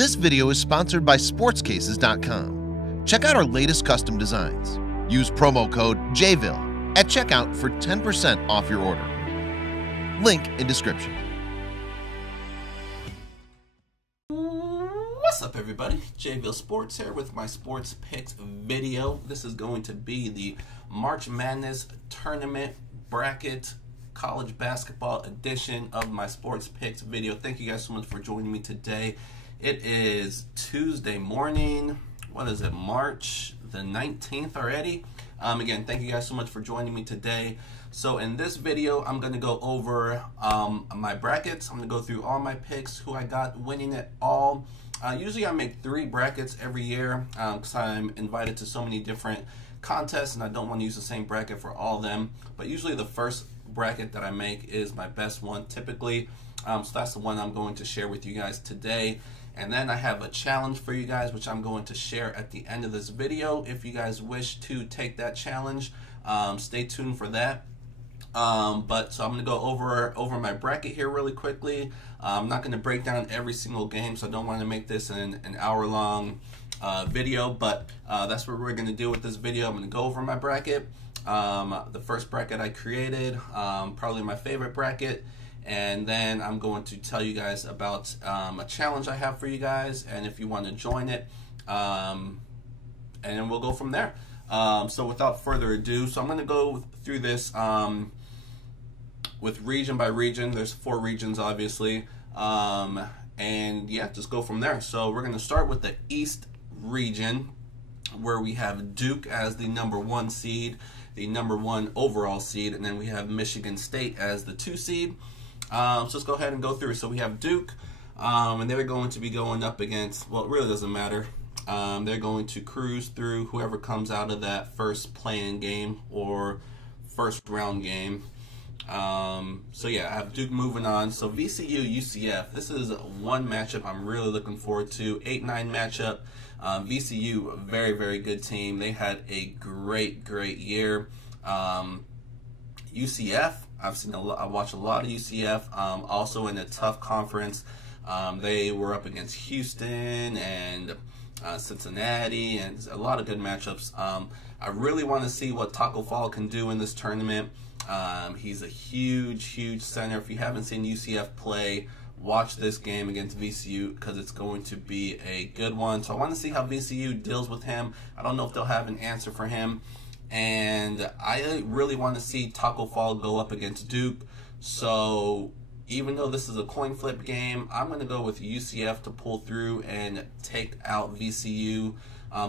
This video is sponsored by sportscases.com. Check out our latest custom designs. Use promo code JVille at checkout for 10% off your order. Link in description. What's up, everybody? JVille Sports here with my sports picks video. This is going to be the March Madness tournament bracket college basketball edition of my sports picks video. Thank you guys so much for joining me today. It is Tuesday morning. What is it, March the 19th already? Again, thank you guys so much for joining me today. So in this video, I'm going to go over my brackets. I'm going to go through all my picks, who I got winning it all. Usually I make 3 brackets every year because I'm invited to so many different contests and I don't want to use the same bracket for all of them. But usually the first bracket that I make is my best one typically. So that's the one I'm going to share with you guys today. And then I have a challenge for you guys, which I'm going to share at the end of this video. If you guys wish to take that challenge, stay tuned for that. So I'm going to go over my bracket here really quickly. I'm not going to break down every single game, so I don't want to make this an hour-long video, but that's what we're going to do with this video. I'm going to go over my bracket, the first bracket I created, probably my favorite bracket, and then I'm going to tell you guys about a challenge I have for you guys, and if you want to join it, and then we'll go from there. So without further ado, so I'm going to go through this with region by region. There's 4 regions, obviously, and yeah, just go from there. So we're going to start with the East region, where we have Duke as the #1 seed, the #1 overall seed, and then we have Michigan State as the 2 seed. So let's go ahead and go through. So we have Duke, and they're going to be going up against, well, it really doesn't matter. They're going to cruise through whoever comes out of that first play-in game or first round game. So yeah, I have Duke moving on. So VCU, UCF, this is one matchup I'm really looking forward to. 8-9 matchup. VCU, very, very good team. They had a great year. UCF, I watched a lot of UCF, also in a tough conference. They were up against Houston and Cincinnati, and a lot of good matchups. I really want to see what Taco Fall can do in this tournament. He's a huge center. If you haven't seen UCF play, watch this game against VCU because it's going to be a good one. So I want to see how VCU deals with him. I don't know if they'll have an answer for him. And I really want to see Taco Fall go up against Duke. So even though this is a coin flip game, I'm going to go with UCF to pull through and take out VCU.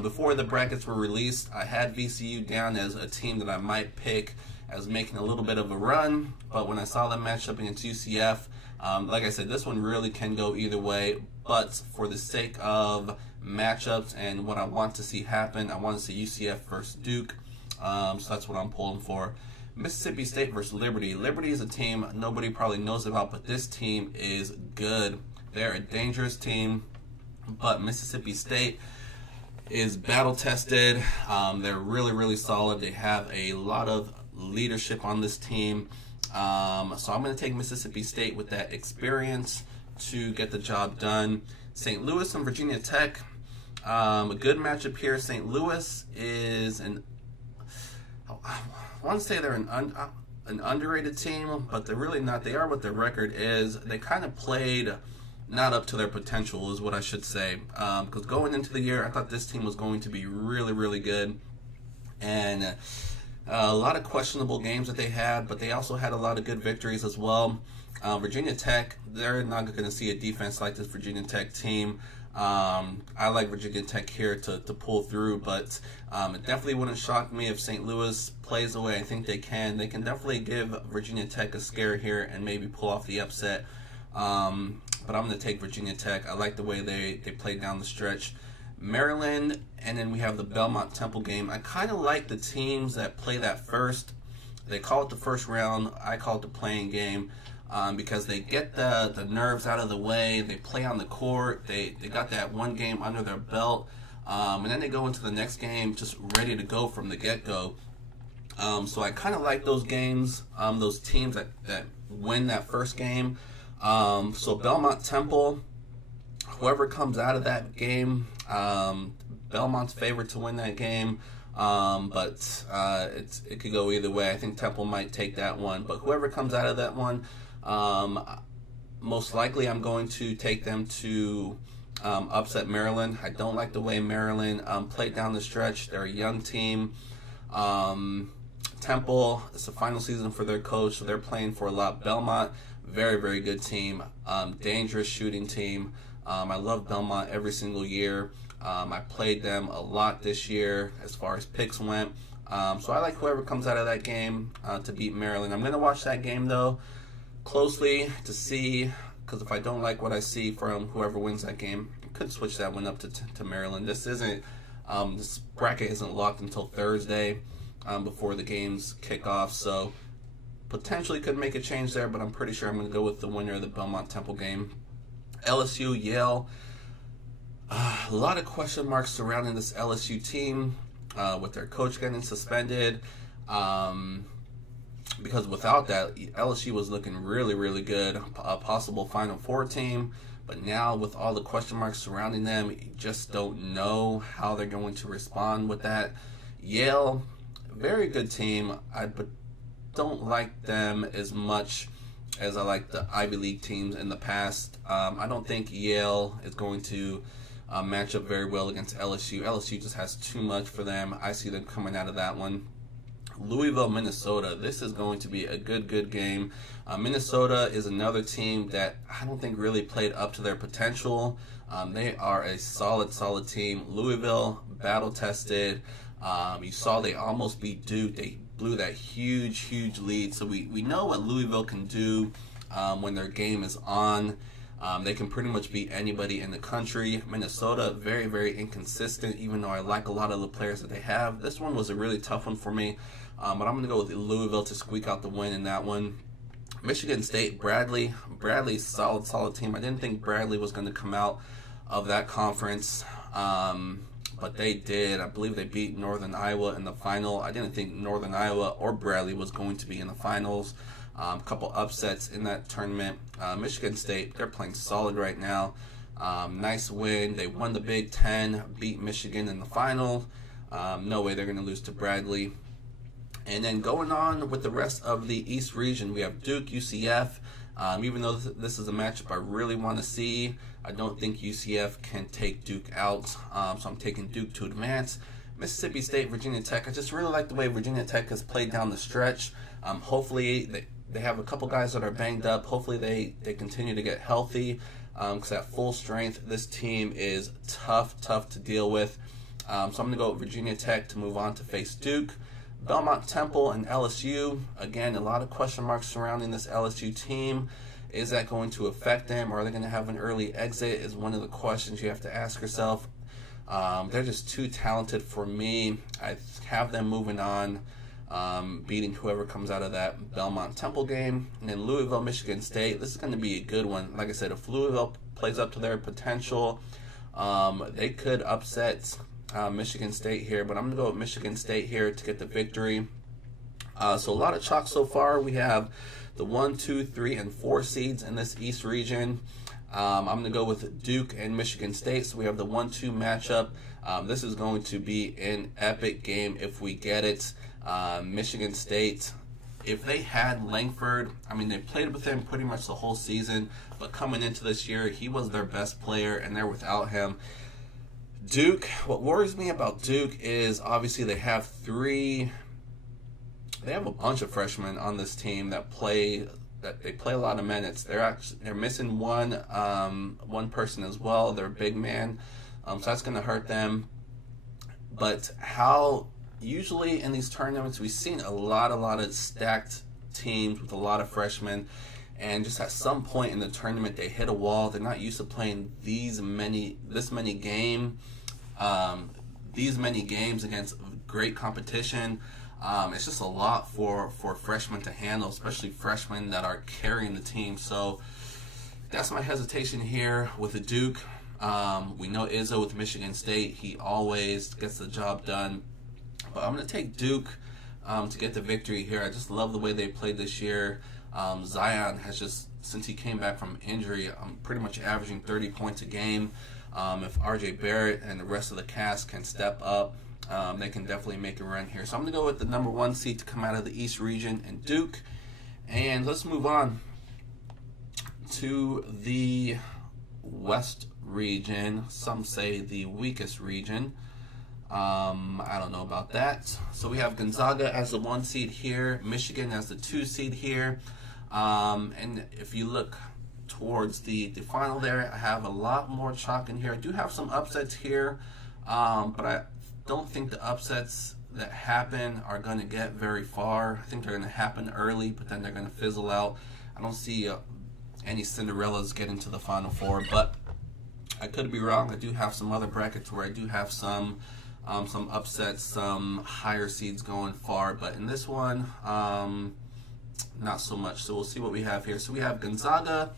Before the brackets were released, I had VCU down as a team that I might pick as making a little bit of a run. But when I saw them match up against UCF, like I said, this one really can go either way. But for the sake of matchups and what I want to see happen, I want to see UCF versus Duke. So that's what I'm pulling for. Mississippi State versus Liberty. Liberty is a team nobody probably knows about, but this team is good. They're a dangerous team, but Mississippi State is battle tested. They're really solid. They have a lot of leadership on this team. So I'm going to take Mississippi State with that experience to get the job done. St. Louis and Virginia Tech. A good matchup here. St. Louis is I want to say they're an underrated team, but they're really not. They are what their record is. They kind of played not up to their potential is what I should say. Because going into the year, I thought this team was going to be really good. And a lot of questionable games that they had, but they also had a lot of good victories as well. Virginia Tech, they're not going to see a defense like this Virginia Tech team. I like Virginia Tech here to pull through, but it definitely wouldn't shock me if St. Louis plays the way I think they can. They can definitely give Virginia Tech a scare here and maybe pull off the upset. But I'm going to take Virginia Tech. I like the way they played down the stretch. Maryland, and then we have the Belmont Temple game. I kind of like the teams that play that first. They call it the first round. I call it the playing game. Because they get the nerves out of the way, they play on the court, they got that one game under their belt, and then they go into the next game just ready to go from the get-go. So I kind of like those games, those teams that win that first game. So Belmont Temple, whoever comes out of that game, Belmont's favored to win that game, but it could go either way. I think Temple might take that one, but whoever comes out of that one, most likely I'm going to take them to upset Maryland. I don't like the way Maryland played down the stretch. They're a young team. Temple, it's the final season for their coach, so they're playing for a lot. Belmont, very, very good team. Dangerous shooting team. I love Belmont every single year. I played them a lot this year as far as picks went. So I like whoever comes out of that game to beat Maryland. I'm going to watch that game, though, closely to see, because if I don't like what I see from whoever wins that game, I could switch that one up to Maryland. This bracket isn't locked until Thursday before the games kick off, so potentially could make a change there, but I'm pretty sure I'm going to go with the winner of the Belmont-Temple game. LSU, Yale. A lot of question marks surrounding this LSU team with their coach getting suspended. Because without that, LSU was looking really, really good, a possible Final Four team. But now with all the question marks surrounding them, you just don't know how they're going to respond with that. Yale, very good team. I don't like them as much as I like the Ivy League teams in the past. I don't think Yale is going to match up very well against LSU. LSU just has too much for them. I see them coming out of that one. Louisville, Minnesota. This is going to be a good game. Minnesota is another team that I don't think really played up to their potential. They are a solid team. Louisville, battle-tested. You saw they almost beat Duke. They blew that huge lead. So we know what Louisville can do when their game is on. They can pretty much beat anybody in the country. Minnesota, very inconsistent, even though I like a lot of the players that they have. This one was a really tough one for me, but I'm going to go with Louisville to squeak out the win in that one. Michigan State, Bradley's solid team. I didn't think Bradley was going to come out of that conference, but they did. I believe they beat Northern Iowa in the final. I didn't think Northern Iowa or Bradley was going to be in the finals. A couple upsets in that tournament. Michigan State, they're playing solid right now. Nice win. They won the Big Ten, beat Michigan in the final. No way they're going to lose to Bradley. And then going on with the rest of the East region, we have Duke, UCF. Even though this is a matchup I really want to see, I don't think UCF can take Duke out. So I'm taking Duke to advance. Mississippi State, Virginia Tech. I just really like the way Virginia Tech has played down the stretch. Hopefully they have a couple guys that are banged up. Hopefully they continue to get healthy, because at full strength, this team is tough to deal with. So I'm going to go with Virginia Tech to move on to face Duke. Belmont, Temple, and LSU. Again, a lot of question marks surrounding this LSU team. Is that going to affect them, or are they going to have an early exit, is one of the questions you have to ask yourself. They're just too talented for me. I have them moving on, beating whoever comes out of that Belmont-Temple game. And then Louisville, Michigan State. This is going to be a good one. Like I said, if Louisville plays up to their potential, they could upset Michigan State here. But I'm going to go with Michigan State here to get the victory. So a lot of chalk so far. We have the 1, 2, 3, and 4 seeds in this East region. I'm going to go with Duke and Michigan State. So we have the 1-2 matchup. This is going to be an epic game if we get it. Michigan State, if they had Langford, I mean, they played with him pretty much the whole season, but coming into this year, he was their best player, and they're without him. Duke, what worries me about Duke is obviously they have a bunch of freshmen on this team that they play a lot of minutes. They're missing one person as well, their big man, so that's going to hurt them. But usually in these tournaments, we've seen a lot of stacked teams with a lot of freshmen, and just at some point in the tournament they hit a wall. They're not used to playing these many games against great competition. It's just a lot for freshmen to handle, especially freshmen that are carrying the team. So that's my hesitation here with the Duke. We know Izzo with Michigan State. He always gets the job done. But I'm going to take Duke to get the victory here. I just love the way they played this year. Zion has just since he came back from injury, pretty much averaging 30 points a game. If RJ Barrett and the rest of the cast can step up, they can definitely make a run here. So I'm going to go with the number 1 seed to come out of the East region and Duke. And let's move on to the West region. Some say the weakest region. I don't know about that. So we have Gonzaga as the 1 seed here, Michigan as the 2 seed here. And if you look towards the final there, I have a lot more chalk in here. I do have some upsets here, but I don't think the upsets that happen are going to get very far. I think they're going to happen early, but then they're going to fizzle out. I don't see any Cinderellas getting to the Final Four, but I could be wrong. I do have some other brackets where I do have some upsets, some higher seeds going far, but in this one, not so much. So we'll see what we have here. So we have Gonzaga.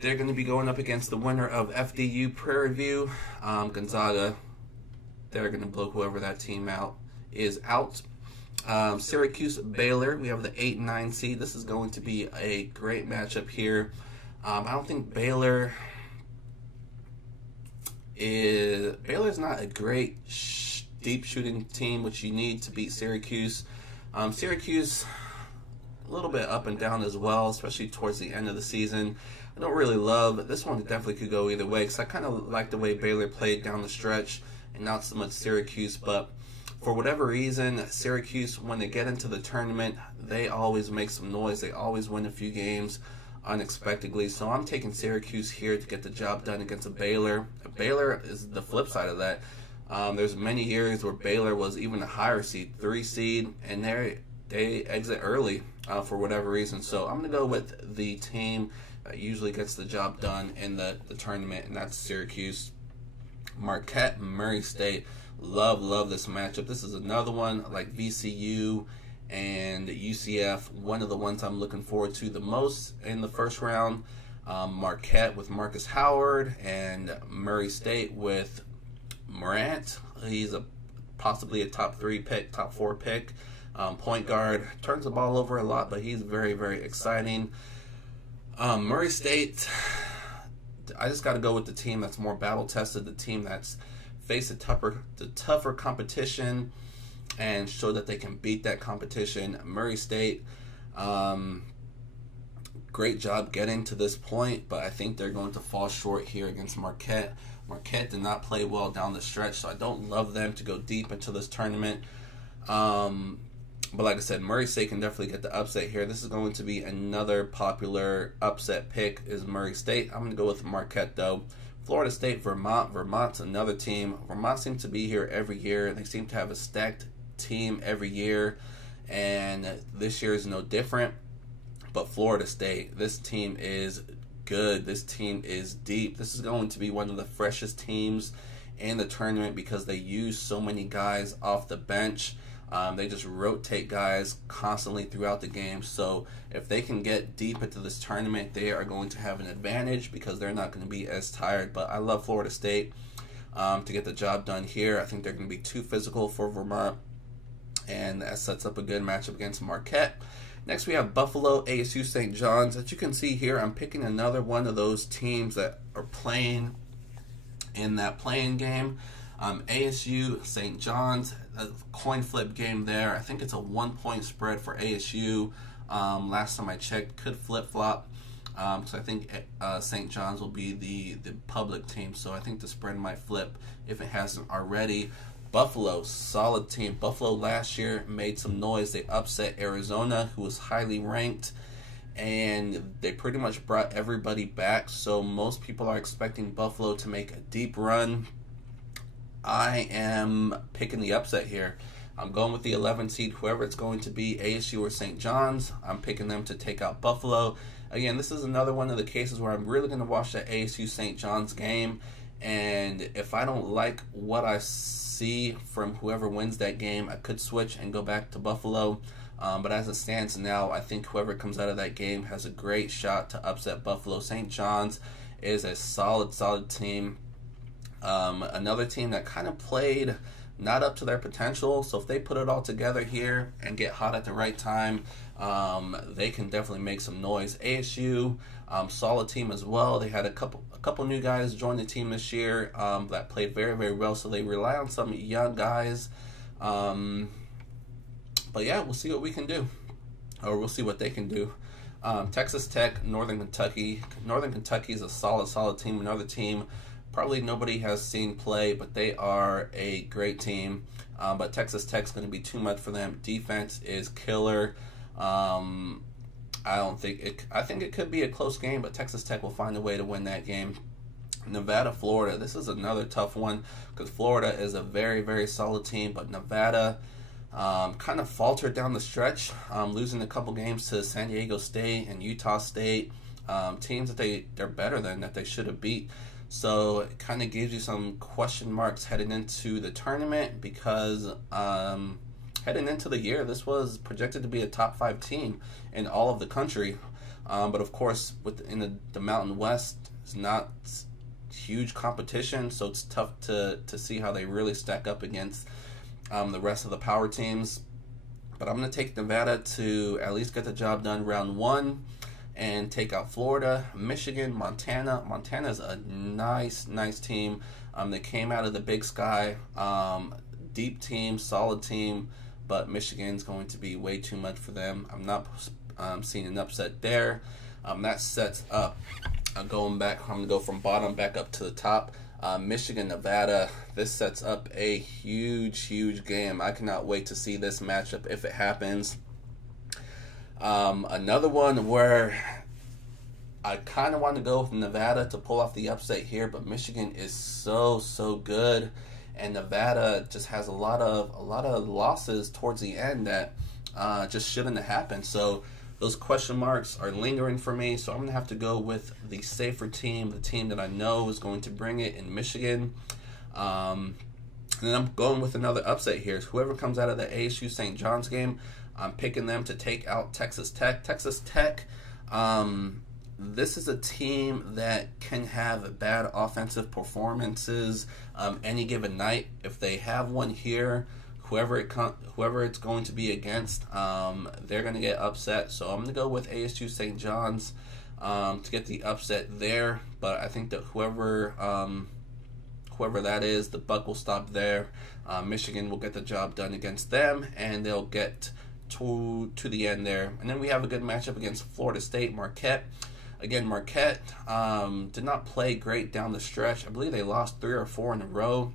They're going to be going up against the winner of FDU Prairie View. Gonzaga, they're going to blow whoever that team is out. Syracuse Baylor, we have the 8 and 9 seed. This is going to be a great matchup here. I don't think Baylor's not a great deep shooting team, which you need to beat Syracuse. Syracuse, a little bit up and down as well, especially towards the end of the season. I don't really love this one. Definitely could go either way because I kind of like the way Baylor played down the stretch and not so much Syracuse. But for whatever reason, Syracuse, when they get into the tournament, they always make some noise. They always win a few games unexpectedly. So I'm taking Syracuse here to get the job done against a Baylor. Baylor is the flip side of that. There's many years where Baylor was even a higher seed, 3 seed, and they exit early for whatever reason. So I'm going to go with the team that usually gets the job done in the tournament, and that's Syracuse. Marquette, Murray State. Love this matchup. This is another one like VCU and UCF, one of the ones I'm looking forward to the most in the first round. Marquette with Marcus Howard, and Murray State with Morant. He's possibly a top 3 pick, top 4 pick. Point guard, turns the ball over a lot, but he's very, very exciting. Murray State, I just got to go with the team that's more battle-tested, the team that's faced the tougher competition and show that they can beat that competition. Murray State, great job getting to this point, but I think they're going to fall short here against Marquette. Marquette did not play well down the stretch, so I don't love them to go deep into this tournament. But like I said, Murray State can definitely get the upset here. This is going to be another popular upset pick is Murray State. I'm going to go with Marquette, though. Florida State, Vermont. Vermont's another team. Vermont seems to be here every year. They seem to have a stacked team every year, and this year is no different. But Florida State, this team is good. This team is deep. This is going to be one of the freshest teams in the tournament because they use so many guys off the bench. They just rotate guys constantly throughout the game. So if they can get deep into this tournament, they are going to have an advantage because they're not going to be as tired. But I love Florida State to get the job done here. I think they're going to be too physical for Vermont, and that sets up a good matchup against Marquette. Next, we have Buffalo, ASU, St. John's. As you can see here, I'm picking another one of those teams that are playing in that playing game. ASU, St. John's, a coin flip game there. I think it's a 1-point spread for ASU. Last time I checked, could flip-flop. So I think St. John's will be the public team. So I think the spread might flip if it hasn't already. Buffalo, solid team. Buffalo last year made some noise. They upset Arizona, who was highly ranked, and they pretty much brought everybody back. So most people are expecting Buffalo to make a deep run. I am picking the upset here. I'm going with the 11 seed, whoever it's going to be, ASU or St. John's. I'm picking them to take out Buffalo. Again, this is another one of the cases where I'm really going to watch that ASU St. John's game, and if I don't like what I see from whoever wins that game, I could switch and go back to Buffalo. But as it stands now, I think whoever comes out of that game has a great shot to upset Buffalo. St. John's is a solid team. Another team that kind of played not up to their potential, so if they put it all together here and get hot at the right time, They can definitely make some noise. ASU, solid team as well. They had a couple new guys join the team this year that played very, very well. So they rely on some young guys. But yeah, we'll see what we can do, or we'll see what they can do. Texas Tech, Northern Kentucky. Northern Kentucky is a solid team. Another team probably nobody has seen play, but they are a great team. But Texas Tech's going to be too much for them. Defense is killer. I think it could be a close game, but Texas Tech will find a way to win that game. Nevada, Florida. This is another tough one because Florida is a very, very solid team, but Nevada kind of faltered down the stretch, losing a couple games to San Diego State and Utah State, teams that they're better than, that they should have beat. So it kind of gives you some question marks heading into the tournament because heading into the year, this was projected to be a top 5 team in all of the country. But of course, within the Mountain West, it's not huge competition, so it's tough to see how they really stack up against the rest of the power teams. But I'm going to take Nevada to at least get the job done round 1 and take out Florida. Michigan, Montana. Montana's a nice team. They came out of the Big Sky. Deep team, solid team, but Michigan's going to be way too much for them. I'm not seeing an upset there. That sets up, going back, I'm going to go from bottom back up to the top. Michigan, Nevada, this sets up a huge game. I cannot wait to see this matchup if it happens. Another one where I kind of want to go with Nevada to pull off the upset here, but Michigan is so good, and Nevada just has a lot of losses towards the end that just shouldn't have happened. So those question marks are lingering for me, so I'm going to have to go with the safer team, the team that I know is going to bring it in Michigan. And then I'm going with another upset here. Whoever comes out of the ASU St. John's game, I'm picking them to take out Texas Tech. Texas Tech, this is a team that can have bad offensive performances any given night. If they have one here, whoever it's going to be against, they're going to get upset. So I'm going to go with ASU St. John's to get the upset there. But I think that whoever that is, the buck will stop there. Michigan will get the job done against them, and they'll get to the end there. And then we have a good matchup against Florida State, Marquette. Again, Marquette did not play great down the stretch. I believe they lost 3 or 4 in a row.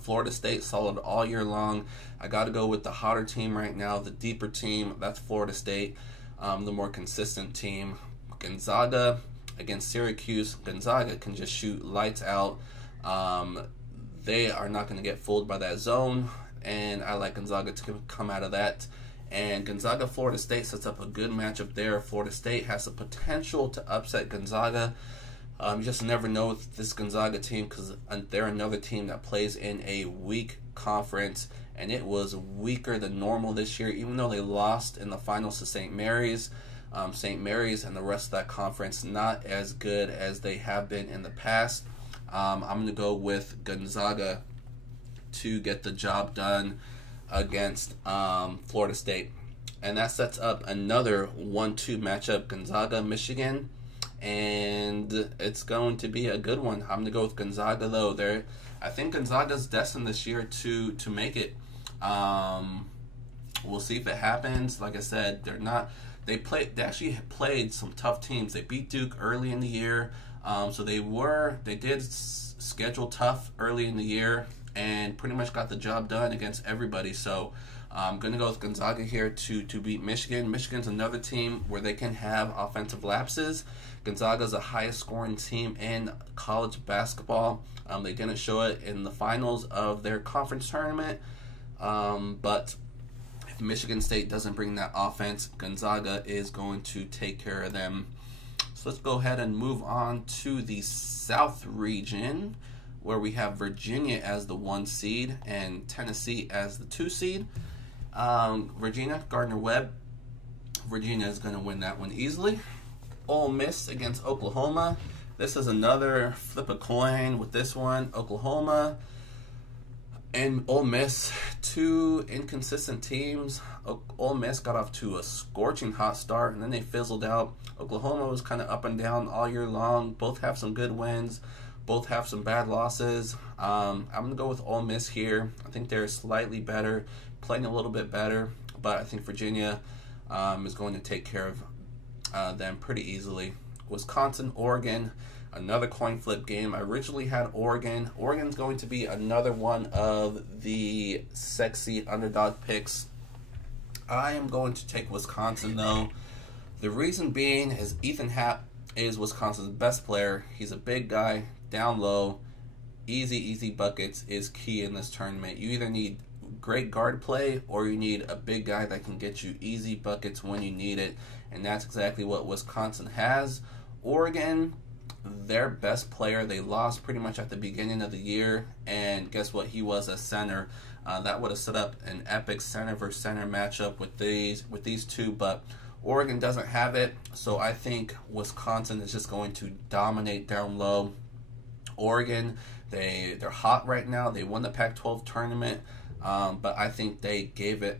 Florida State solid all year long. I got to go with the hotter team right now, the deeper team. That's Florida State, the more consistent team. Gonzaga against Syracuse. Gonzaga can just shoot lights out. They are not going to get fooled by that zone, and I like Gonzaga to come out of that. And Gonzaga, Florida State sets up a good matchup there. Florida State has the potential to upset Gonzaga. You just never know with this Gonzaga team because they're another team that plays in a weak conference, and it was weaker than normal this year, even though they lost in the finals to St. Mary's. St. Mary's and the rest of that conference not as good as they have been in the past. I'm going to go with Gonzaga to get the job done against Florida State. And that sets up another 1-2 matchup, Gonzaga, Michigan. And it's going to be a good one. I'm going to go with Gonzaga, though. I think Gonzaga's destined this year to make it. We'll see if it happens. Like I said, they actually played some tough teams. They beat Duke early in the year. So they did schedule tough early in the year and pretty much got the job done against everybody. So I'm going to go with Gonzaga here to beat Michigan. Michigan's another team where they can have offensive lapses. Gonzaga's the highest scoring team in college basketball. They didn't show it in the finals of their conference tournament. But if Michigan State doesn't bring that offense, Gonzaga is going to take care of them. So let's go ahead and move on to the South region, where we have Virginia as the 1 seed and Tennessee as the 2 seed. Virginia, Gardner-Webb. Virginia is going to win that one easily. Ole Miss against Oklahoma. This is another flip a coin with this one. Oklahoma, And Ole Miss, two inconsistent teams. Ole Miss got off to a scorching hot start, and then they fizzled out. Oklahoma was kind of up and down all year long. Both have some good wins. Both have some bad losses. I'm going to go with Ole Miss here. I think they're slightly better, playing a little bit better. But I think Virginia is going to take care of them pretty easily. Wisconsin, Oregon. Another coin flip game. I originally had Oregon. Oregon's going to be another one of the sexy underdog picks. I am going to take Wisconsin, though. The reason being is Ethan Happ is Wisconsin's best player. He's a big guy, down low. Easy buckets is key in this tournament. You either need great guard play or you need a big guy that can get you easy buckets when you need it. And that's exactly what Wisconsin has. Oregon, their best player, they lost pretty much at the beginning of the year, and guess what? He was a center. That would have set up an epic center versus center matchup with these two, but Oregon doesn't have it, so I think Wisconsin is just going to dominate down low. Oregon, they're hot right now. They won the Pac-12 tournament, but I think they gave it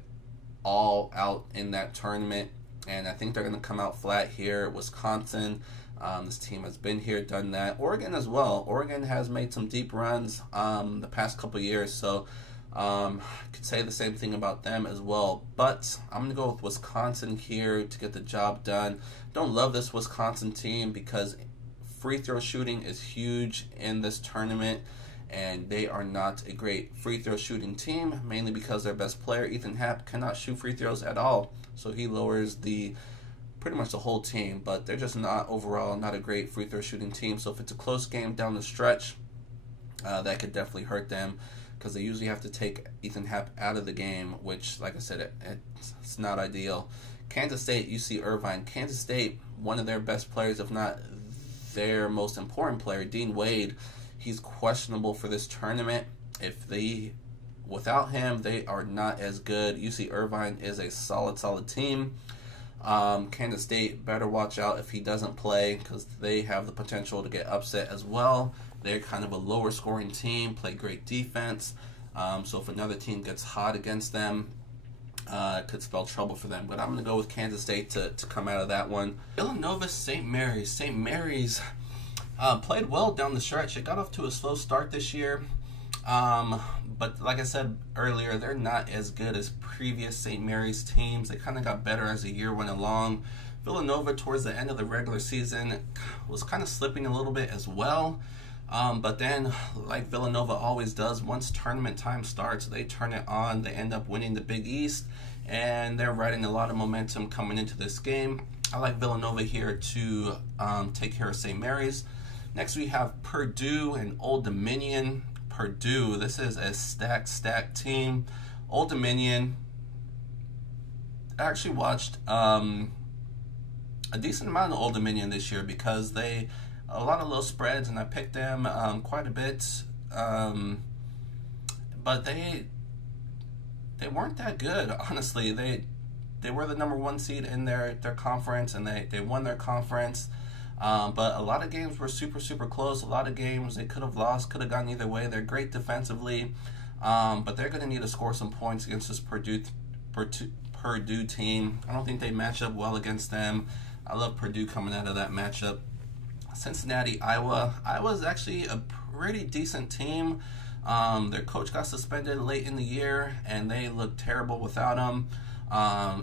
all out in that tournament, and I think they're going to come out flat here. Wisconsin, this team has been here, done that. Oregon as well. Oregon has made some deep runs the past couple years, so I could say the same thing about them as well. But I'm going to go with Wisconsin here to get the job done. Don't love this Wisconsin team because free throw shooting is huge in this tournament, and they are not a great free throw shooting team, mainly because their best player, Ethan Happ, cannot shoot free throws at all. So he lowers pretty much the whole team, but they're just not overall not a great free throw shooting team. So if it's a close game down the stretch, that could definitely hurt them because they usually have to take Ethan Happ out of the game, which, like I said, it's not ideal. Kansas State, UC Irvine. Kansas State, one of their best players, if not their most important player, Dean Wade, he's questionable for this tournament. Without him, they are not as good. UC Irvine is a solid team. Kansas State better watch out if he doesn't play because they have the potential to get upset as well. They're kind of a lower scoring team, play great defense. So if another team gets hot against them, it could spell trouble for them. But I'm going to go with Kansas State to come out of that one. Villanova, St. Mary's. St. Mary's played well down the stretch. It got off to a slow start this year. But like I said earlier, they're not as good as previous St. Mary's teams. They kind of got better as the year went along. Villanova, towards the end of the regular season, was kind of slipping a little bit as well. But then, like Villanova always does, once tournament time starts, they turn it on. They end up winning the Big East, and they're riding a lot of momentum coming into this game. I like Villanova here to take care of St. Mary's. Next, we have Purdue and Old Dominion. Purdue, this is a stacked team. Old Dominion, I actually watched a decent amount of Old Dominion this year because a lot of low spreads, and I picked them quite a bit. But they weren't that good, honestly. They were the number 1 seed in their conference, and they won their conference. But a lot of games were super close. A lot of games they could have lost, could have gone either way. They're great defensively, but they're going to need to score some points against this Purdue team. I don't think they match up well against them. I love Purdue coming out of that matchup. Cincinnati, Iowa. Iowa's actually a pretty decent team. Their coach got suspended late in the year, and they look terrible without him.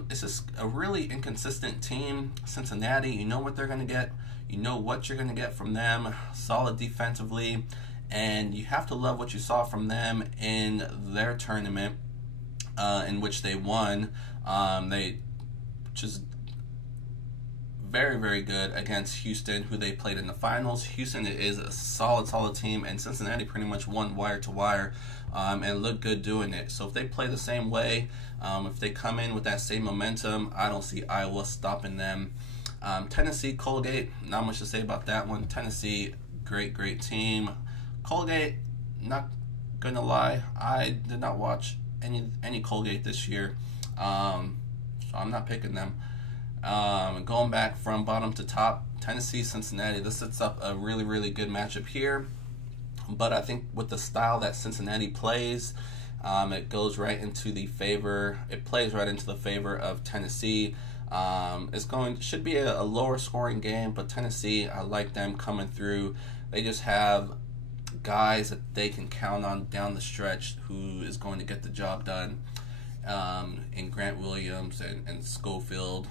It's just a really inconsistent team. Cincinnati, you know what they're going to get. You know what you're going to get from them. Solid defensively. And you have to love what you saw from them in their tournament in which they won. They just very good against Houston, who they played in the finals. Houston is a solid team, and Cincinnati pretty much won wire to wire and looked good doing it. So if they play the same way, if they come in with that same momentum, I don't see Iowa stopping them. Tennessee, Colgate, not much to say about that one. Tennessee, great team. Colgate, not gonna lie, I did not watch any Colgate this year, so I'm not picking them. Going back from bottom to top, Tennessee, Cincinnati, this sets up a really good matchup here. But I think with the style that Cincinnati plays, It goes right into the favor. It plays right into the favor of Tennessee. Should be a lower scoring game, but Tennessee, I like them coming through. They just have guys that they can count on down the stretch who is going to get the job done. In Grant Williams and Schofield,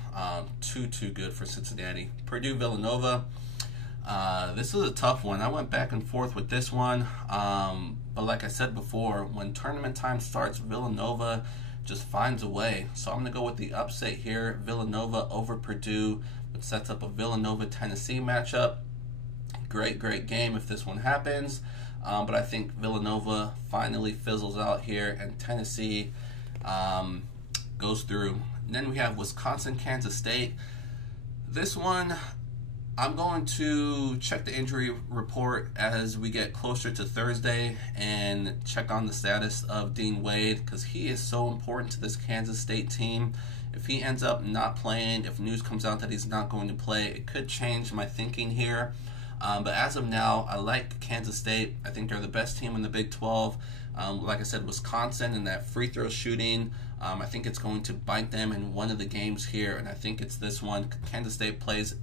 too good for Cincinnati. Purdue Villanova. This is a tough one. I went back and forth with this one, but like I said before, when tournament time starts, Villanova just finds a way. So I'm going to go with the upset here. Villanova over Purdue, which sets up a Villanova-Tennessee matchup. Great game if this one happens, but I think Villanova finally fizzles out here, and Tennessee goes through. And then we have Wisconsin, Kansas State. This one, I'm going to check the injury report as we get closer to Thursday and check on the status of Dean Wade, because he is so important to this Kansas State team. If he ends up not playing, if news comes out that he's not going to play, it could change my thinking here. But as of now, I like Kansas State. I think they're the best team in the Big 12. Like I said, Wisconsin and that free throw shooting, I think it's going to bite them in one of the games here, and I think it's this one. Kansas State plays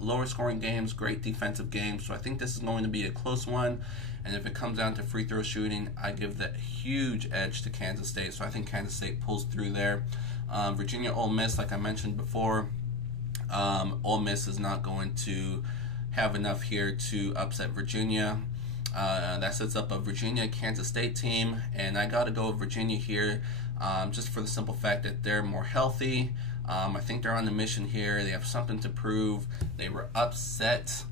lower scoring games, great defensive games, so I think this is going to be a close one. And if it comes down to free throw shooting, I give that huge edge to Kansas State, so I think Kansas State pulls through there. Virginia, Ole Miss, like I mentioned before, Ole Miss is not going to have enough here to upset Virginia. That sets up a Virginia-Kansas State team, and I got to go with Virginia here just for the simple fact that they're more healthy. I think they're on the mission here. They have something to prove. They were upset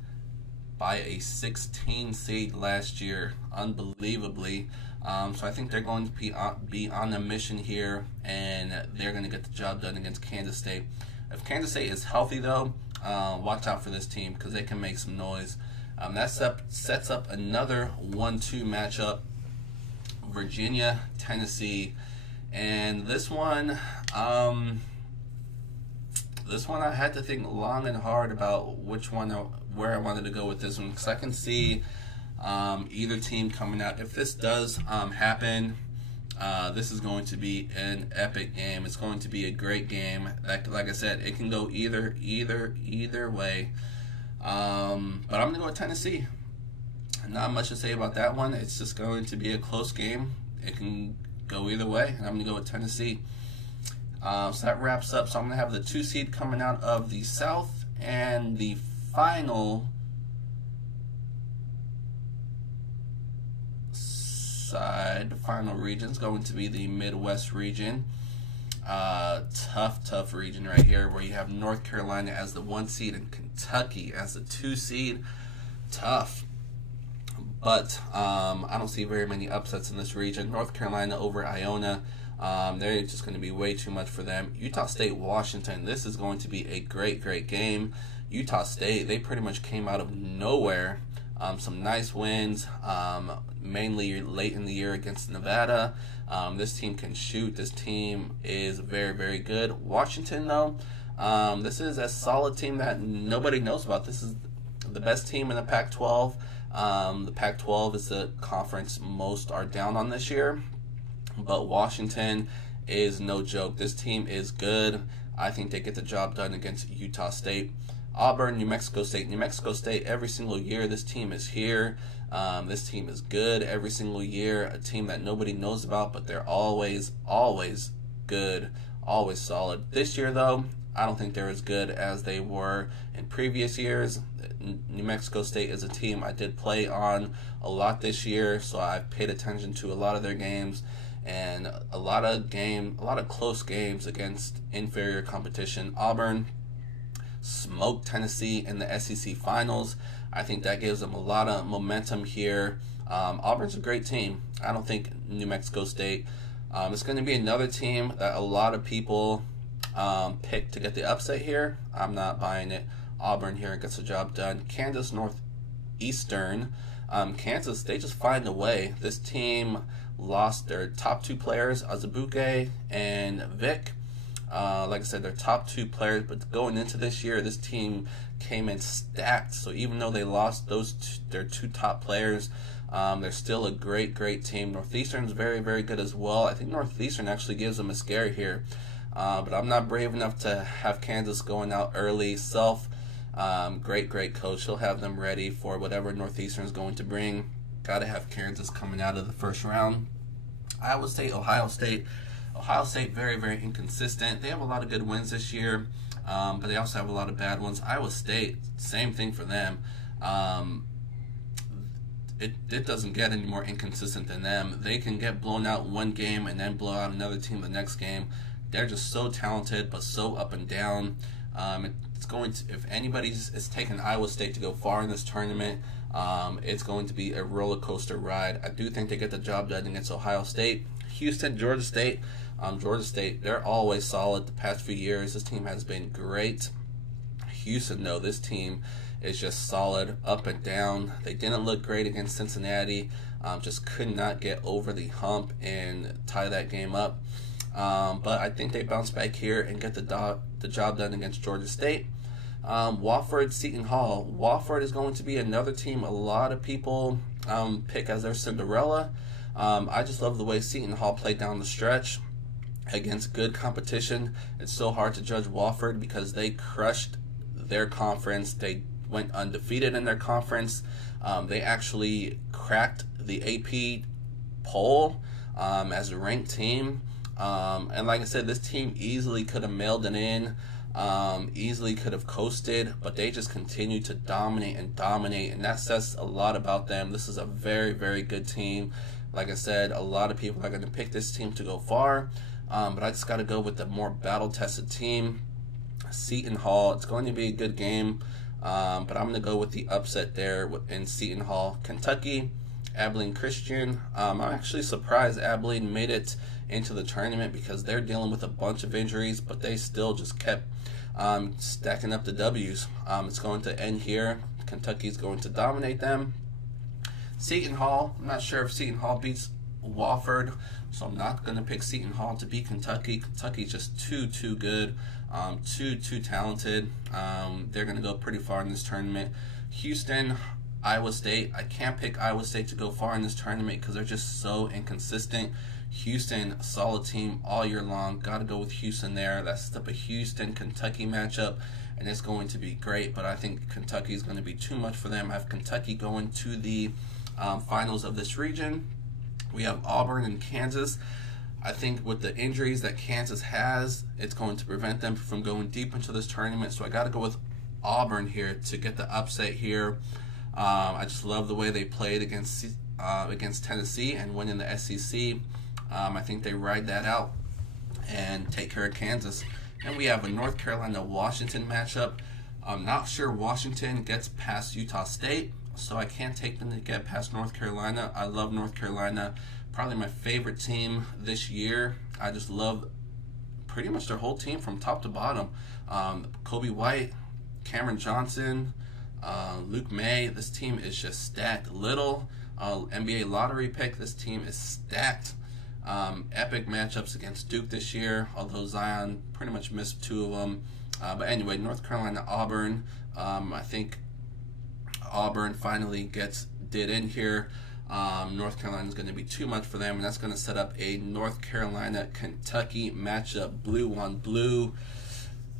by a 16 seed last year, unbelievably. So I think they're going to be on the mission here, and they're going to get the job done against Kansas State. If Kansas State is healthy, though, watch out for this team because they can make some noise. That sets up another 1-2 matchup, Virginia, Tennessee, and this one I had to think long and hard about where I wanted to go with this one, because I can see either team coming out. If this does happen, this is going to be an epic game. It's going to be a great game. Like I said, it can go either way. But I'm going to go with Tennessee. Not much to say about that one. It's just going to be a close game. It can go either way, and I'm going to go with Tennessee. So that wraps up. So I'm going to have the 2 seed coming out of the South, and the final side, the final region is going to be the Midwest region. Tough region right here, where you have North Carolina as the 1 seed and Kentucky as the 2 seed. Tough. But I don't see very many upsets in this region. North Carolina over Iona, they're just going to be way too much for them. Utah State, Washington, this is going to be a great game. Utah State, they pretty much came out of nowhere. Some nice wins, mainly late in the year against Nevada. This team can shoot. This team is very good. Washington, though, this is a solid team that nobody knows about. This is the best team in the Pac-12. The Pac-12 is the conference most are down on this year, but Washington is no joke. This team is good. I think they get the job done against Utah State. Auburn, New Mexico State. New Mexico State, every single year this team is here. This team is good every single year. A team that nobody knows about, but they're always good, always solid. This year, though, I don't think they're as good as they were in previous years. New Mexico State is a team I did play on a lot this year, so I've paid attention to a lot of their games, and a lot of close games against inferior competition. Auburn smoked Tennessee in the SEC Finals. I think that gives them a lot of momentum here. Auburn's a great team. I don't think New Mexico State. It's going to be another team that a lot of people pick to get the upset here. I'm not buying it. Auburn here gets the job done. Kansas Northeastern. Kansas, they just find a way. This team lost their top 2 players, Azubuike and Vic. Like I said, they're top 2 players, but going into this year, this team came in stacked. So even though they lost their 2 top players, they're still a great team. Northeastern's very, very good as well. I think Northeastern actually gives them a scare here. But I'm not brave enough to have Kansas going out early. Great coach. He'll have them ready for whatever Northeastern is going to bring. Got to have Kansas coming out of the first round. Iowa State, Ohio State. Ohio State, very, very inconsistent. They have a lot of good wins this year, but they also have a lot of bad ones. Iowa State, same thing for them. It doesn't get any more inconsistent than them. They can get blown out one game and then blow out another team the next game. They're just so talented, but so up and down. It's going to, if anybody is taking Iowa State to go far in this tournament, it's going to be a roller coaster ride. I do think they get the job done against Ohio State. Houston, Georgia State. Georgia State, they're always solid the past few years. This team has been great. Houston, though, this team is just solid up and down. They didn't look great against Cincinnati. Just could not get over the hump and tie that game up. But I think they bounce back here and get the job done against Georgia State. Wofford, Seton Hall. Wofford is going to be another team a lot of people pick as their Cinderella. I just love the way Seton Hall played down the stretch against good competition. It's so hard to judge Wofford because they crushed their conference. They went undefeated in their conference. They actually cracked the AP poll as a ranked team. And like I said, this team easily could have mailed it in, easily could have coasted, but they just continue to dominate, and that says a lot about them. This is a very, very good team. Like I said, a lot of people are going to pick this team to go far, but I just got to go with the more battle-tested team, Seton Hall. It's going to be a good game, but I'm going to go with the upset there in Seton Hall. Kentucky, Abilene Christian. I'm actually surprised Abilene made it into the tournament because they're dealing with a bunch of injuries, but they still just kept stacking up the W's. It's going to end here. Kentucky's going to dominate them. Seton Hall, I'm not sure if Seton Hall beats Wofford, so I'm not going to pick Seton Hall to beat Kentucky. Kentucky's just too good, too talented. They're going to go pretty far in this tournament. Houston, Iowa State. I can't pick Iowa State to go far in this tournament because they're just so inconsistent. Houston, a solid team all year long. Got to go with Houston there. That's the Houston-Kentucky matchup, and it's going to be great, but I think Kentucky is going to be too much for them. I have Kentucky going to the finals of this region. We have Auburn and Kansas. I think with the injuries that Kansas has, it's going to prevent them from going deep into this tournament, so I got to go with Auburn here to get the upset here. I just love the way they played against Tennessee and winning the SEC. I think they ride that out and take care of Kansas. And we have a North Carolina-Washington matchup. I'm not sure Washington gets past Utah State, so I can't take them to get past North Carolina. I love North Carolina. Probably my favorite team this year. I just love pretty much their whole team from top to bottom. Kobe White, Cameron Johnson, Luke May. This team is just stacked. Little, NBA lottery pick. This team is stacked. Epic matchups against Duke this year, although Zion pretty much missed 2 of them. But anyway, North Carolina, Auburn. I think Auburn finally did in here. North Carolina is going to be too much for them, and that's going to set up a North Carolina-Kentucky matchup, blue on blue.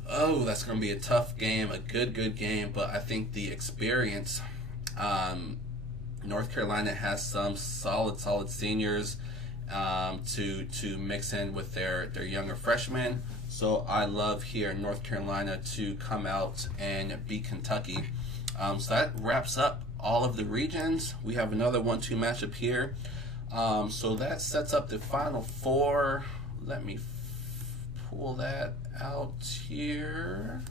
Oh, that's going to be a tough game, a good game, but I think the experience, North Carolina has some solid seniors to mix in with their younger freshmen. So I love here North Carolina to come out and beat Kentucky. So that wraps up all of the regions. We have another 1-2 matchup here. So that sets up the Final Four. Let me pull that out here.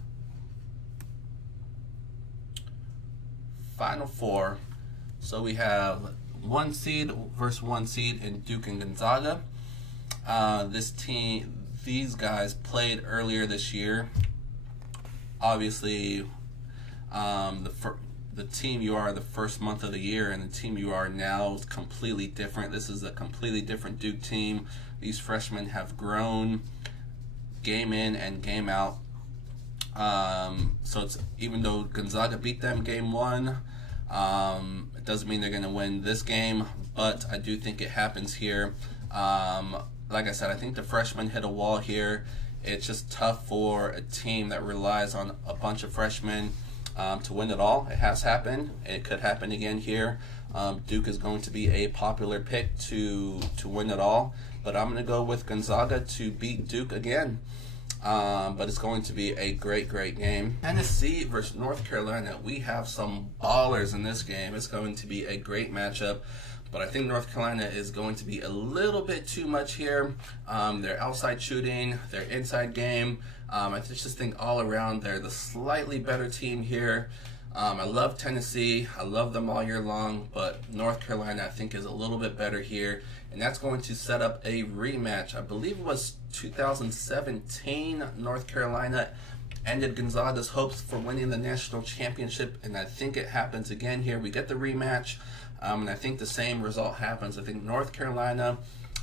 Final Four. So we have 1 seed versus 1 seed in Duke and Gonzaga. These guys played earlier this year. Obviously, the team you are the first month of the year and the team you are now is completely different. This is a completely different Duke team. These freshmen have grown game in and game out. So it's, even though Gonzaga beat them game 1, it doesn't mean they're going to win this game, but I do think it happens here. Like I said, I think the freshmen hit a wall here. It's just tough for a team that relies on a bunch of freshmen to win it all. It has happened. It could happen again here. Duke is going to be a popular pick to win it all, but I'm going to go with Gonzaga to beat Duke again. But it's going to be a great game. Tennessee versus North Carolina. We have some ballers in this game. It's going to be a great matchup, but I think North Carolina is going to be a little bit too much here. Their outside shooting, their inside game, I just think all around they're the slightly better team here. I love Tennessee. I love them all year long, but North Carolina I think is a little bit better here, and that's going to set up a rematch. I believe it was 2017. North Carolina ended Gonzaga's hopes for winning the national championship, and I think it happens again here. We get the rematch, and I think the same result happens. I think North Carolina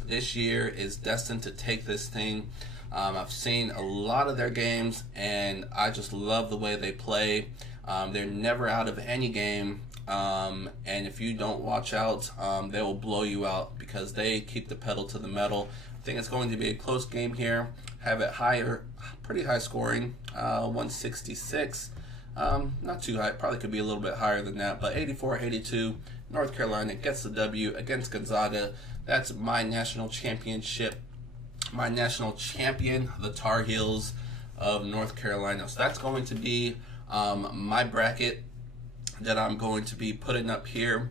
this year is destined to take this thing. I've seen a lot of their games, and I just love the way they play. They're never out of any game, and if you don't watch out, they will blow you out because they keep the pedal to the metal. I think it's going to be a close game here. Have it higher, pretty high scoring, 166. Not too high, probably could be a little bit higher than that, but 84-82. North Carolina gets the W against Gonzaga. That's my national championship. My national champion, the Tar Heels of North Carolina. So that's going to be my bracket that I'm going to be putting up here.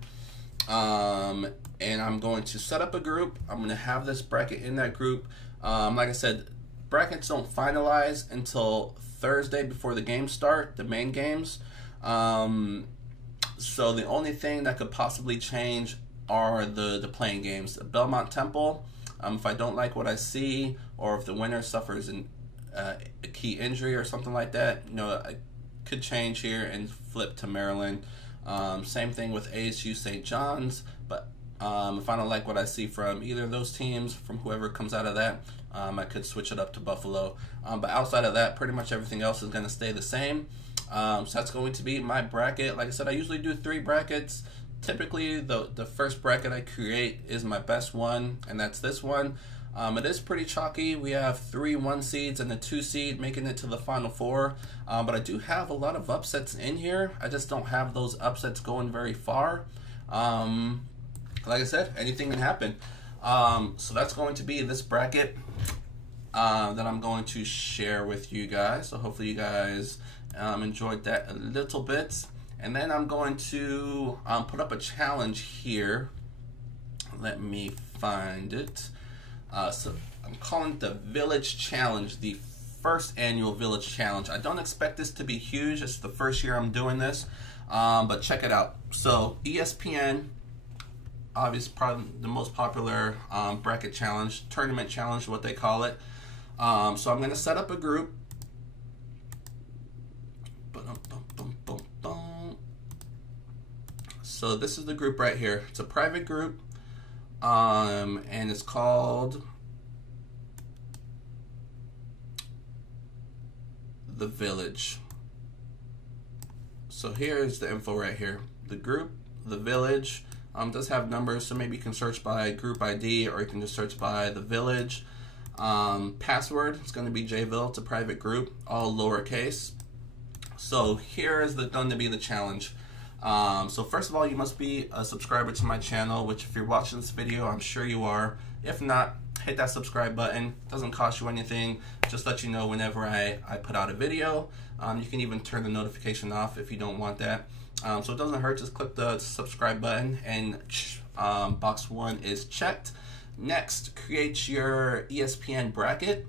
And I'm going to set up a group. I'm going to have this bracket in that group. Like I said, brackets don't finalize until Thursday before the games start, the main games. So the only thing that could possibly change are the playing games. Belmont Temple, if I don't like what I see, or if the winner suffers a key injury or something like that, you know, I could change here and flip to Maryland. Same thing with ASU St. John's, but if I don't like what I see from either of those teams, from whoever comes out of that, I could switch it up to Buffalo. But outside of that, pretty much everything else is going to stay the same. So that's going to be my bracket. Like I said, I usually do 3 brackets. Typically, the first bracket I create is my best one, and that's this one. It is pretty chalky. We have 3 1 seeds and a 2 seed making it to the Final Four. But I do have a lot of upsets in here. I just don't have those upsets going very far. Like I said, anything can happen. So that's going to be this bracket that I'm going to share with you guys. So hopefully you guys enjoyed that a little bit. And then I'm going to put up a challenge here. Let me find it. So I'm calling it the Village Challenge, the first annual Village Challenge. I don't expect this to be huge. It's the first year I'm doing this, but check it out. So ESPN, obviously probably the most popular bracket challenge, tournament challenge, what they call it. So I'm going to set up a group. So this is the group right here. It's a private group, and it's called The Village. So here's the info right here. The group, The Village, does have numbers, so maybe you can search by group ID, or you can just search by The Village. Password, it's going to be JVille. It's a private group, all lowercase. So here is going to be the challenge. So first of all, you must be a subscriber to my channel, which if you're watching this video, I'm sure you are. If not, hit that subscribe button. It doesn't cost you anything. Just let you know whenever I put out a video. You can even turn the notification off if you don't want that. So it doesn't hurt. Just click the subscribe button, and box 1 is checked. Next, create your ESPN bracket,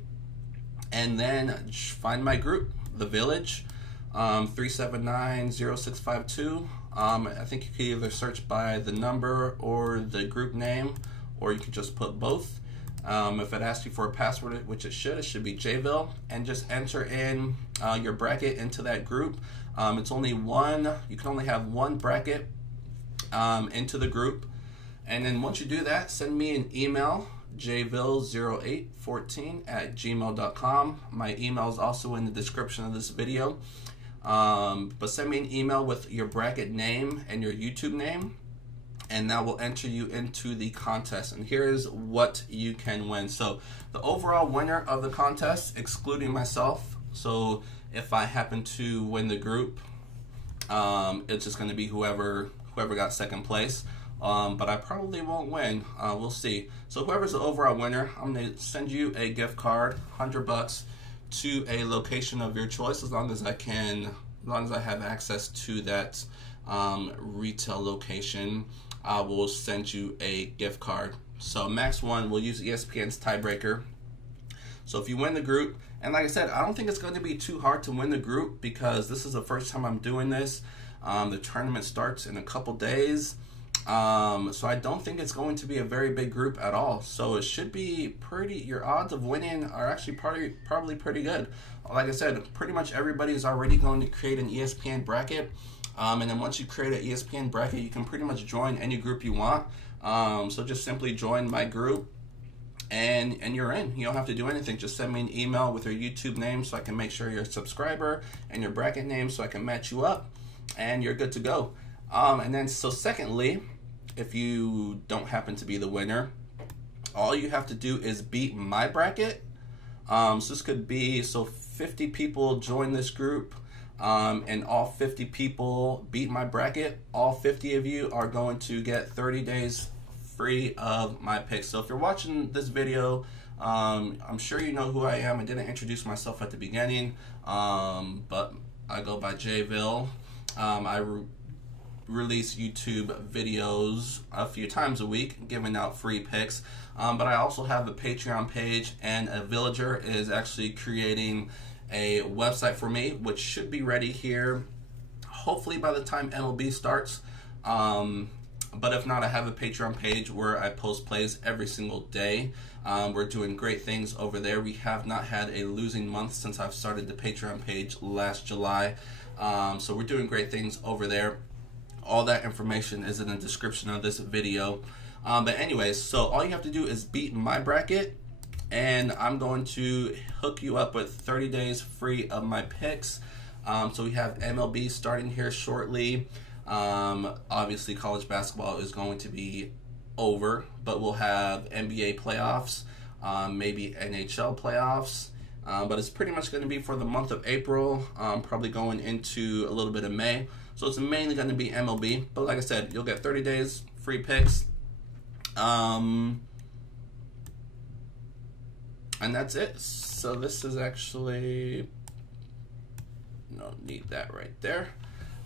and then find my group, The Village, 379-0652. I think you could either search by the number or the group name, or you could just put both. If it asks you for a password, which it should be JVille, and just enter in your bracket into that group. It's only one, you can only have one bracket into the group. And then once you do that, send me an email, jville0814@gmail.com. My email is also in the description of this video. But send me an email with your bracket name and your YouTube name, and that will enter you into the contest. And here's what you can win. So the overall winner of the contest, excluding myself, so if I happen to win the group, it's just going to be whoever got second place. But I probably won't win. We'll see. So whoever's the overall winner, I'm going to send you a gift card, $100, to a location of your choice, as long as I have access to that retail location. I will send you a gift card. So max one, we'll use ESPN's tiebreaker. So if you win the group, and like I said, I don't think it's going to be too hard to win the group, because this is the first time I'm doing this. The tournament starts in a couple days. So I don't think it's going to be a very big group at all. So it should be your odds of winning are actually probably pretty good. Like I said, pretty much everybody is already going to create an ESPN bracket. And then once you create an ESPN bracket, you can pretty much join any group you want. So just simply join my group, and you're in. You don't have to do anything. Just send me an email with your YouTube name so I can make sure you're a subscriber, and your bracket name so I can match you up, and you're good to go. And then, so secondly, if you don't happen to be the winner, all you have to do is beat my bracket. So this could be, 50 people join this group, and all 50 people beat my bracket. All 50 of you are going to get 30 days free of my picks. So if you're watching this video, I'm sure you know who I am. I didn't introduce myself at the beginning, but I go by JVille. I release YouTube videos a few times a week, giving out free picks. But I also have a Patreon page, and a villager is actually creating a website for me, which should be ready here hopefully by the time MLB starts. But if not, I have a Patreon page where I post plays every single day. We're doing great things over there. We have not had a losing month since I've started the Patreon page last July. So we're doing great things over there. All that information is in the description of this video. But anyways, so all you have to do is beat my bracket, and I'm going to hook you up with 30 days free of my picks. So we have MLB starting here shortly. Obviously college basketball is going to be over, but we'll have NBA playoffs, maybe NHL playoffs. But it's pretty much going to be for the month of April, probably going into a little bit of May. So it's mainly going to be MLB. But like I said, you'll get 30 days free picks. And that's it. So this is actually, no need that right there.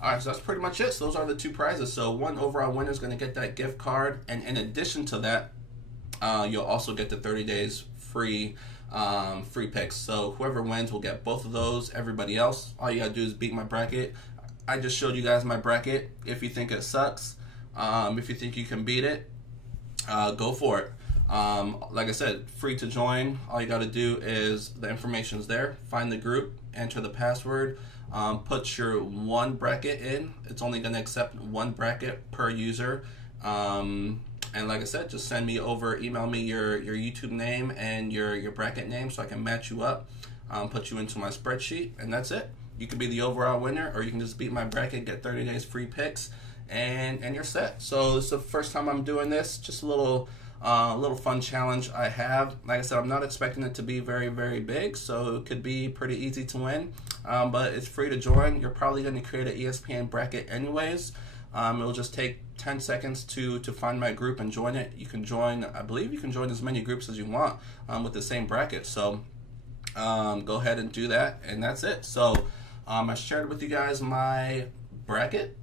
Alright, so that's pretty much it. So those are the two prizes. So one overall winner is going to get that gift card. And in addition to that, you'll also get the 30 days free picks. So whoever wins will get both of those. Everybody else, all you gotta do is beat my bracket. I just showed you guys my bracket. If you think it sucks, if you think you can beat it, go for it. Like I said, free to join. All you gotta do is, the information's there. Find the group, enter the password, put your one bracket in. It's only gonna accept one bracket per user. And like I said, just send me over, email me your YouTube name and your bracket name so I can match you up, put you into my spreadsheet, and that's it. You can be the overall winner, or you can just beat my bracket, get 30 days free picks, and you're set. So this is the first time I'm doing this. Just a little fun challenge I have. Like I said, I'm not expecting it to be very, very big, so it could be pretty easy to win. But it's free to join. You're probably going to create an ESPN bracket anyways. It'll just take 10 seconds to find my group and join it. You can join, I believe you can join as many groups as you want with the same bracket. So go ahead and do that, and that's it. So I shared with you guys my bracket.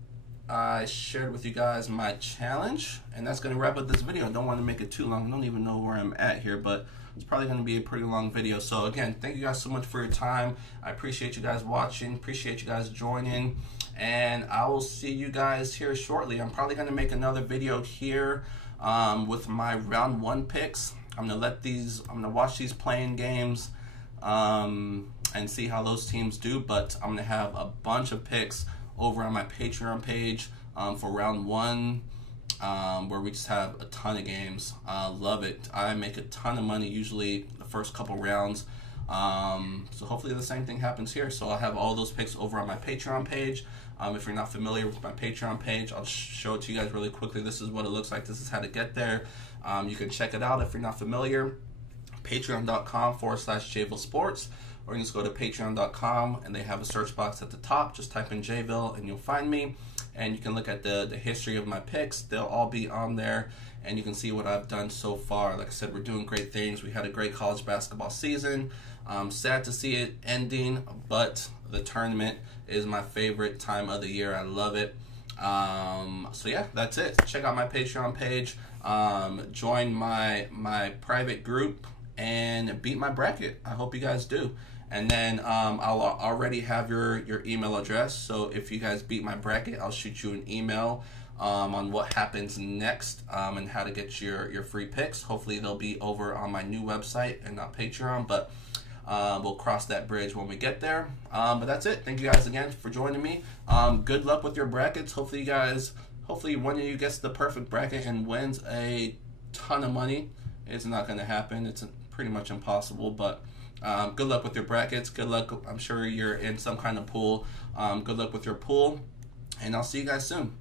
I shared with you guys my challenge, and that's going to wrap up this video. I don't want to make it too long. I don't even know where I'm at here, but it's probably going to be a pretty long video. So again, thank you guys so much for your time. I appreciate you guys watching, appreciate you guys joining, and I will see you guys here shortly. I'm probably going to make another video here with my round 1 picks. I'm going to watch these playing games and see how those teams do, but I'm going to have a bunch of picks over on my Patreon page for round 1, where we just have a ton of games. Love it. I make a ton of money usually the first couple rounds. So hopefully the same thing happens here. So I'll have all those picks over on my Patreon page. If you're not familiar with my Patreon page, I'll show it to you guys really quickly. This is what it looks like. This is how to get there. You can check it out if you're not familiar. Patreon.com/JVille Sports, or you can just go to patreon.com and they have a search box at the top. Just type in JVille and you'll find me. And you can look at the history of my picks. They'll all be on there, and you can see what I've done so far. Like I said, we're doing great things. We had a great college basketball season. Sad to see it ending, but the tournament is my favorite time of the year. I love it. So yeah, that's it. Check out my Patreon page. Join my private group and beat my bracket. I hope you guys do. And then I'll already have your email address. So if you guys beat my bracket, I'll shoot you an email on what happens next and how to get your free picks. Hopefully they'll be over on my new website and not Patreon, but we'll cross that bridge when we get there. But that's it. Thank you guys again for joining me. Good luck with your brackets. Hopefully one of you gets the perfect bracket and wins a ton of money. It's not going to happen. It's pretty much impossible, but good luck with your brackets. Good luck. I'm sure you're in some kind of pool. Good luck with your pool, and I'll see you guys soon.